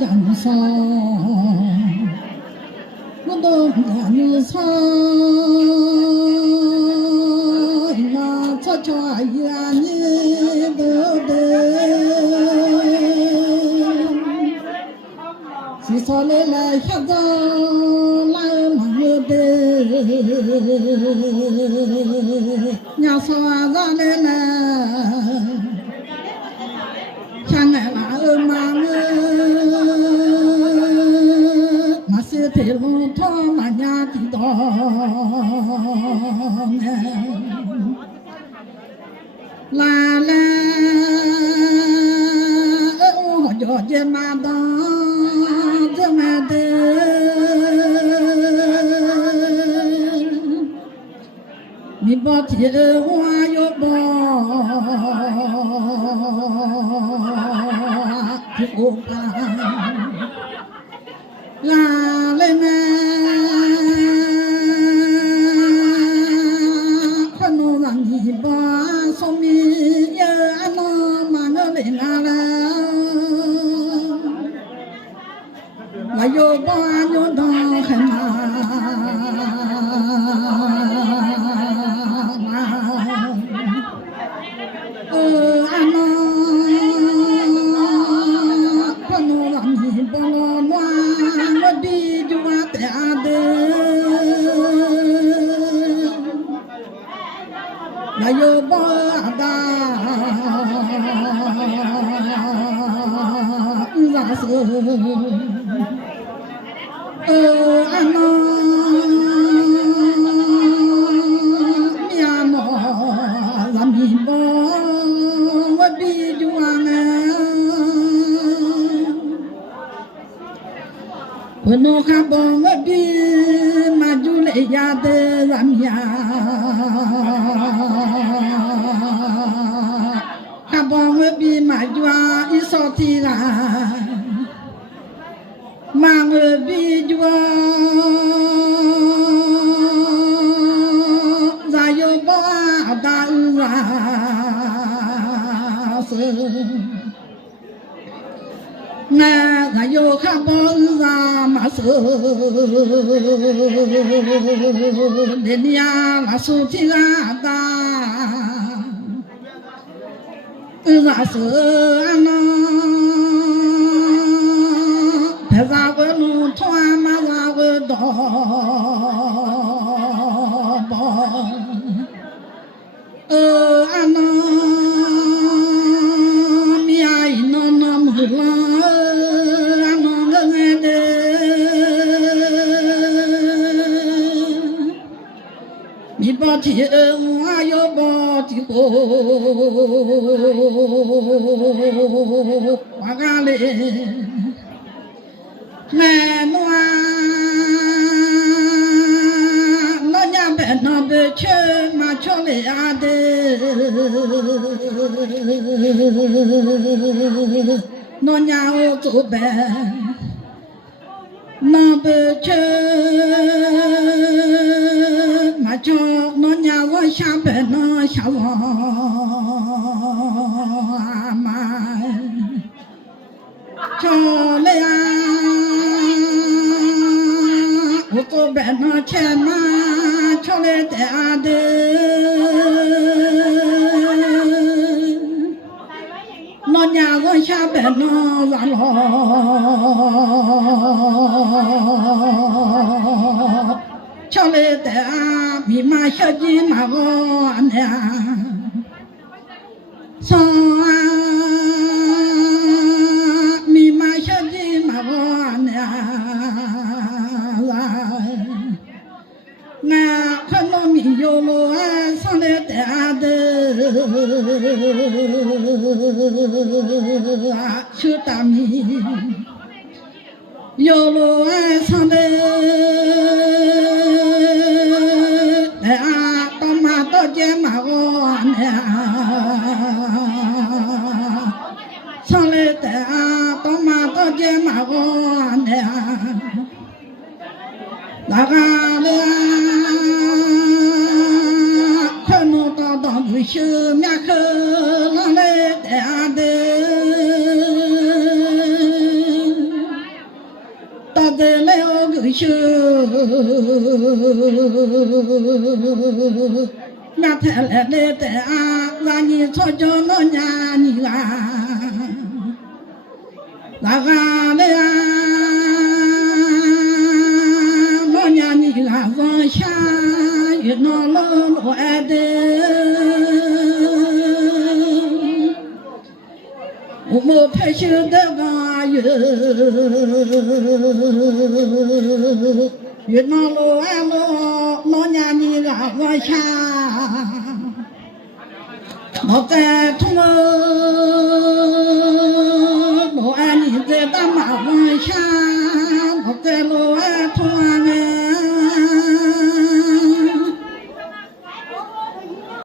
장사 무동장사 나 저저야니 도데 시설레라 혀도 라마데 냐서와자레라 향해라 음악을 마스테로 토마냐 기도네 라라 어저제마다 저마데 미버티와 요보 오빠 라레나 환호랑이 봐 소미야 너 마늘이나라 와요 봐요 너 해마 Ayo bada uzasu ano miano lamimbo wabi juana Puno kabong wabi majule yade lamia Kabong bi majwa isotira mang bi jwa zayo ba da ra se na zayo kabong za ma se denia la sutira da ra sơ na pe ra vơ lu thoa ma ra vơ do bo ana mi ai no no mu la ana nge de mi ba ti wa yo bo ti bo Wagale me noa no nya be no be che ma chole ade no nya o to be no be che ma cho no nya wa sha be no sha wa cho lê a ô tô bé nó che ma cho lê te a de nó nhà con cha bé nó ra lo cho lê te a bị ma cho chi mà go anh à so Yolo sale de chutami Yolo sale de tomato jemagon sale de tomato jemagon Lagale sư nhà khơ la lê đẻ đê 退休，那太来来的啊，让你吵叫老娘你啊，那个来啊，老娘你啊，放下一闹老爱的。我们退休的网友，越南路啊老娘你啊我下，我在通了，老啊你在大马往下，我在路啊通啊